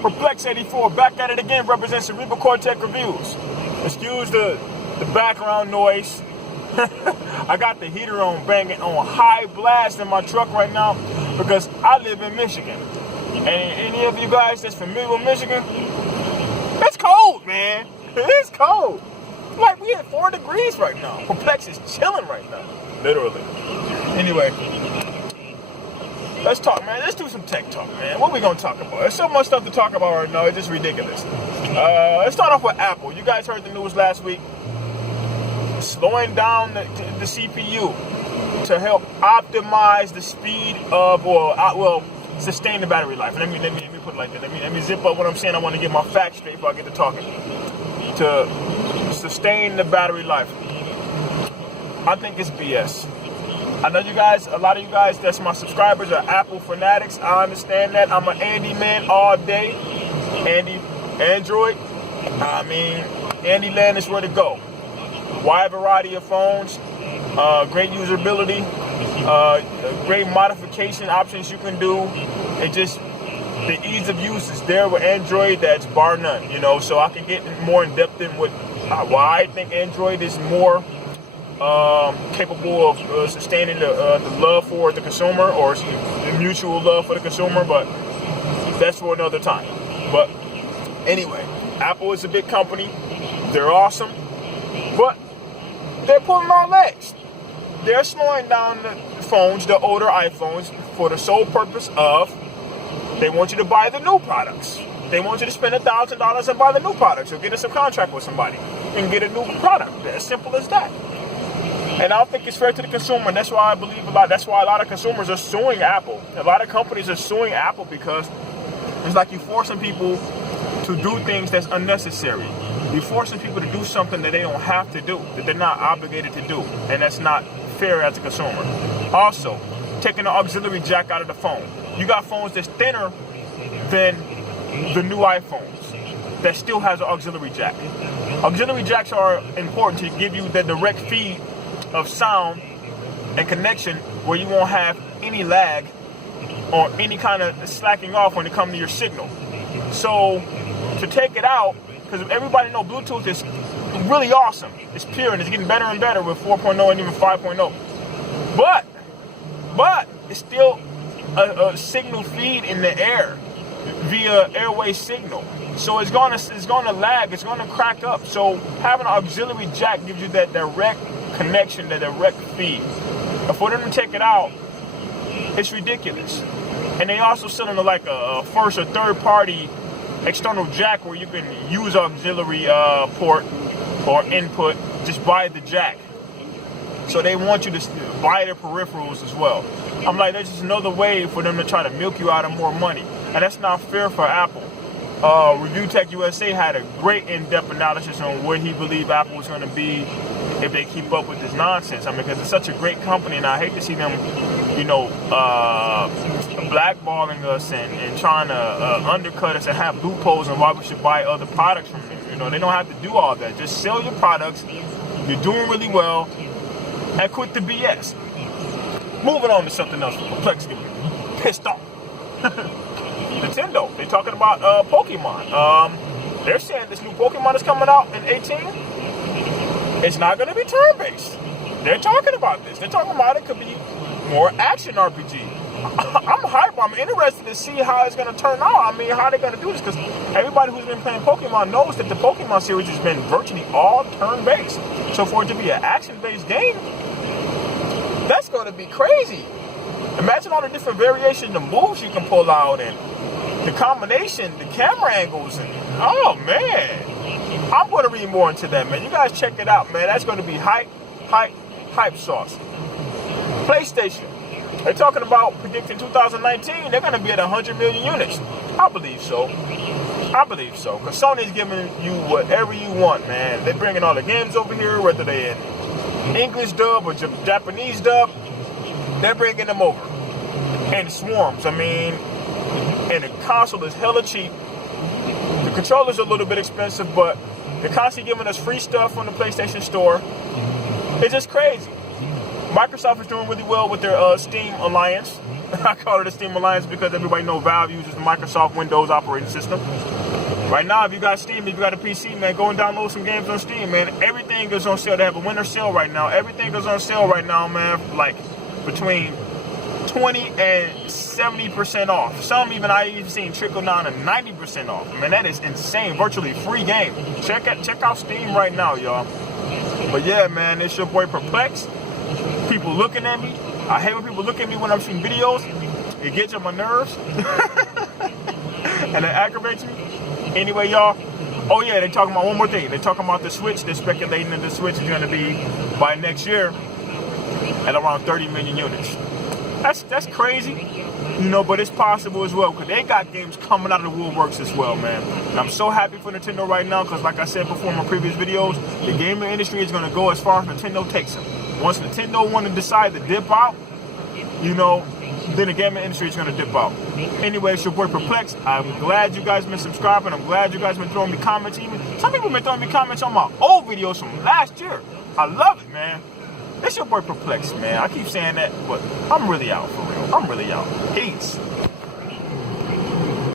Perplex84 back at it again, represents Cerebral Cortex Reviews. Excuse the background noise. I got the heater on banging on high blast in my truck right now because I live in Michigan. And any of you guys that's familiar with Michigan, it's cold, man. It's cold. Like we at 4 degrees right now. Perplex is chilling right now, literally. Anyway, let's talk, man. Let's do some tech talk, man. What are we gonna talk about? There's so much stuff to talk about right now. It's just ridiculous. Let's start off with Apple. You guys heard the news last week. Slowing down the CPU to help optimize the speed of, sustain the battery life. Let me put it like that. Let me zip up what I'm saying. I want to get my facts straight before I get to talking. To sustain the battery life. I think it's BS. I know you guys, a lot of you guys that's my subscribers are Apple fanatics. I understand that. I'm an Andy man all day. Android. I mean, Andy land is where to go. Wide variety of phones, great usability, great modification options you can do. It just, the ease of use is there with Android, that's bar none, you know, so I can get more in depth in why I think Android is more capable of sustaining the love for the consumer, or the mutual love for the consumer, but that's for another time. But anyway, Apple is a big company. They're awesome, but they're pulling our legs. They're slowing down the phones, the older iPhones, for the sole purpose of they want you to buy the new products. They want you to spend $1,000 and buy the new products, or get us a contract with somebody and get a new product. As simple as that. And I don't think it's fair to the consumer. And that's why I believe that's why a lot of consumers are suing Apple. A lot of companies are suing Apple because it's like you're forcing people to do things that's unnecessary. You're forcing people to do something that they don't have to do, that they're not obligated to do, and that's not fair as a consumer. Also, taking the auxiliary jack out of the phone. You got phones that's thinner than the new iPhones that still has an auxiliary jack. Auxiliary jacks are important to give you the direct feed of sound and connection where you won't have any lag or any kind of slacking off when it comes to your signal. So to take it out, because everybody knows Bluetooth is really awesome. It's pure and it's getting better and better with 4.0 and even 5.0. But it's still a signal feed in the air via airway signal. So it's gonna lag, it's gonna crack up. So having an auxiliary jack gives you that direct connection, that direct feed. And for them to take it out, it's ridiculous. And they also selling like a first or third party external jack where you can use auxiliary port or input, just buy the jack. So they want you to buy their peripherals as well. I'm like, there's just another way for them to try to milk you out of more money. And that's not fair for Apple. Review Tech USA had a great in-depth analysis on where he believed Apple was going to be if they keep up with this nonsense. I mean, because it's such a great company, and I hate to see them, blackballing us and trying to undercut us and have loopholes on why we should buy other products from them. You know, they don't have to do all that. Just sell your products. You're doing really well, and quit the BS. Moving on to something else. Perplex getting pissed off. Nintendo, they're talking about Pokemon. They're saying this new Pokemon is coming out in 18. It's not going to be turn-based. They're talking about this. They're talking about it could be more action RPG. I'm hyped. I'm interested to see how it's going to turn out. I mean, how they're going to do this, because everybody who's been playing Pokemon knows that the Pokemon series has been virtually all turn-based. So for it to be an action-based game, that's going to be crazy. Imagine all the different variations of moves you can pull out, and the combination, the camera angles, and oh man, I'm going to read more into that, man. You guys check it out, man. That's going to be hype sauce. PlayStation, they're talking about predicting 2019, they're going to be at 100 million units. I believe so, because Sony's giving you whatever you want, man. They're bringing all the games over here, whether they're in English dub or Japanese dub. They're bringing them over in swarms. I mean, and the console is hella cheap. The controller's a little bit expensive, but they're constantly giving us free stuff from the PlayStation Store. It's just crazy. Microsoft is doing really well with their Steam alliance. I call it a Steam Alliance because everybody knows Valve uses the Microsoft Windows operating system. Right now, if you got Steam, if you got a PC, man, go and download some games on Steam, man. Everything is on sale. They have a winter sale right now. Everything is on sale right now, man. Like between 20 and 70% off. Some even I even seen trickle down to 90% off. Man, that is insane. Virtually free game. Check out Steam right now, y'all. But yeah, man, it's your boy Perplex. People looking at me. I hate when people look at me when I'm shooting videos. It gets on my nerves. And it aggravates me. Anyway, y'all. Oh yeah, they're talking about one more thing. They're talking about the Switch. They're speculating that the Switch is going to be, by next year, at around 30 million units. That's crazy, you know, but it's possible as well because they got games coming out of the woodworks as well, man. And I'm so happy for Nintendo right now because, like I said before in my previous videos, the gaming industry is going to go as far as Nintendo takes them. Once Nintendo want to decide to dip out, you know, then the gaming industry is going to dip out. Anyway, it's your boy Perplex. I'm glad you guys been subscribing. I'm glad you guys been throwing me comments. Even some people been throwing me comments on my old videos from last year. I love it, man. It's your boy Perplex, man. I keep saying that, but I'm really out for real. I'm really out. Peace.